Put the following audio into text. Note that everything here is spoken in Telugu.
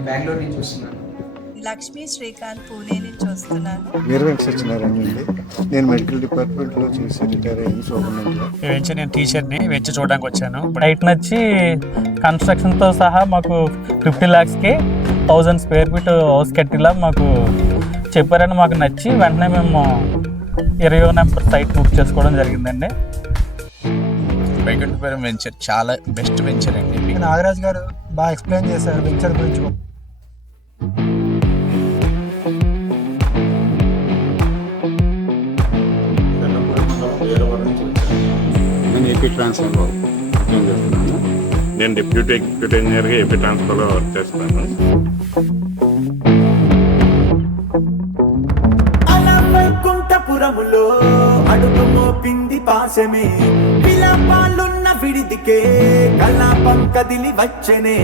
నేను బెంగళూరు నుంచి వస్తున్నాను. లక్ష్మీ శ్రీకాంత్ పూణే నుంచి వస్తున్నాను. వీర వెంకట సత్యనారాయణ అండి. నేను మెడికల్ డిపార్ట్మెంట్లో చేసి రిటైర్ అయ్యాను సూపరింటెండెంట్గా. వెంచర్ నేను టీచర్ని వెంచర్ చూడడానికి వచ్చాను. సైట్ నచ్చి కన్స్ట్రక్షన్తో సహా మాకు 50 lakhsకి 1000 square feet హౌస్ కట్టిలా మాకు చెప్పారని మాకు నచ్చి వెంటనే మేము 20వ నెంబర్ సైట్ బుక్ చేసుకోవడం జరిగిందండి. వెంకటపురం వెంచర్ చాలా బెస్ట్ వెంచర్ అండి. నాగరాజ్ గారు బాగా ఎక్స్ప్లెయిన్ చేశారు వెంచర్ గురించి. నేను ఏపీ ట్రాన్స్ఫర్లో ఉద్యోగం చేస్తున్నాను. నేను డిప్యూటీ ఎగ్జిక్యూటివ్ ఇంజనీర్గా ఏపీ ట్రాన్స్ఫర్లో వర్క్ చేస్తున్నాను. వైకుంఠపురములో అడుగు మోపింది పాశమే, విలాపాలున్న విడిదికే కలాపం కదిలి వచ్చనే.